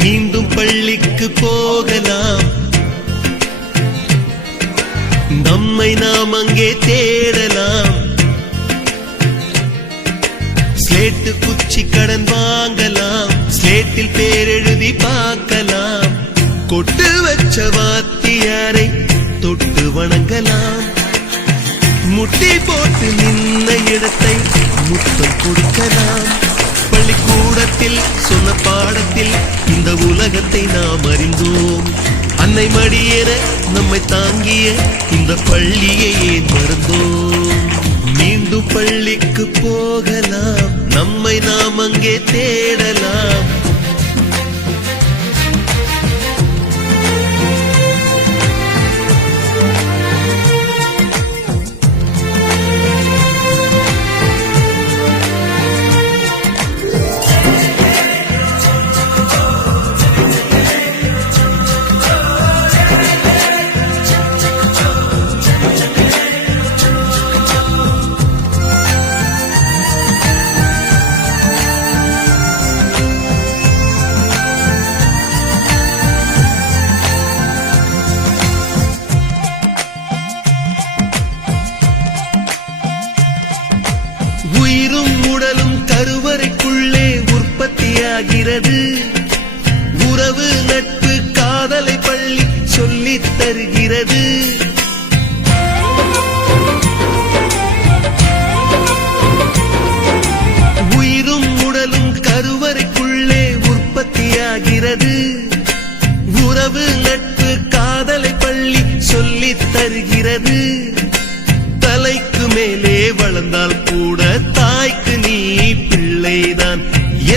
மீண்டும் பள்ளிக்கு போகலாம், நம்மை நாம் அங்கே தேடலாம். ஸ்லேட்டு குச்சி கடன் வாங்கலாம், ஸ்லேட்டில் பேரெழுதி பார்க்கலாம். கொட்டு வச்ச வாத்தியாரை தொட்டு வணங்கலாம், முட்டி போட்டு நின்ன இடத்தை முத்தம் கொடுக்கலாம். பள்ளிக்கூடத்தில் சொன்ன பாடத்தில் இந்த உலகத்தை நாம் அறிந்தோம். அன்னை மடியென நம்மை தாங்கிய இந்த பள்ளியை ஏன் மறந்தோம்? மீண்டும் பள்ளிக்கு போகலாம், நம்மை நாம் அங்கே தேடலாம். உயிரும் உடலும் கருவறைக்குள்ளே உற்பத்தியாகிறது. உறவு நட்பு காதலை பள்ளி சொல்லித் தருகிறது. உயிரும் உடலும் கருவறைக்குள்ளே உற்பத்தியாகிறது. உறவு நட்பு காதலை பள்ளி சொல்லித் தருகிறது. தலைக்கு மேலே வளர்ந்தால் கூட தாய்க்கு நீ பிள்ளைதான்.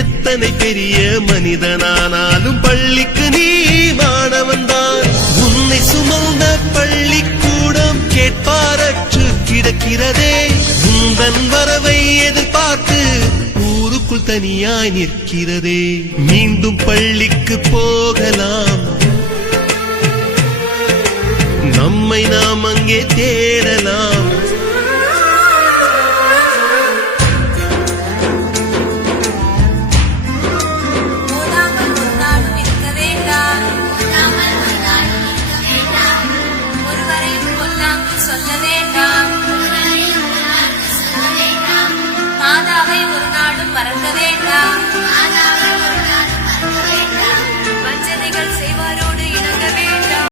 எத்தனை பெரிய மனிதனானாலும் பள்ளிக்கு நீ மாணவன்தான். உன்னை சுமந்த பள்ளிக்கூடம் கேட்பாரற்று கிடக்கிறதே. உந்தன் வரவை எதிர்பார்த்து ஊருக்குள் தனியாய் நிற்கிறதே. மீண்டும் பள்ளிக்கு போகலாம், நம்மை நாம் அங்கே தேடலாம். மாதாவை ஒரு நாளும் மறக்க வேண்டாம்.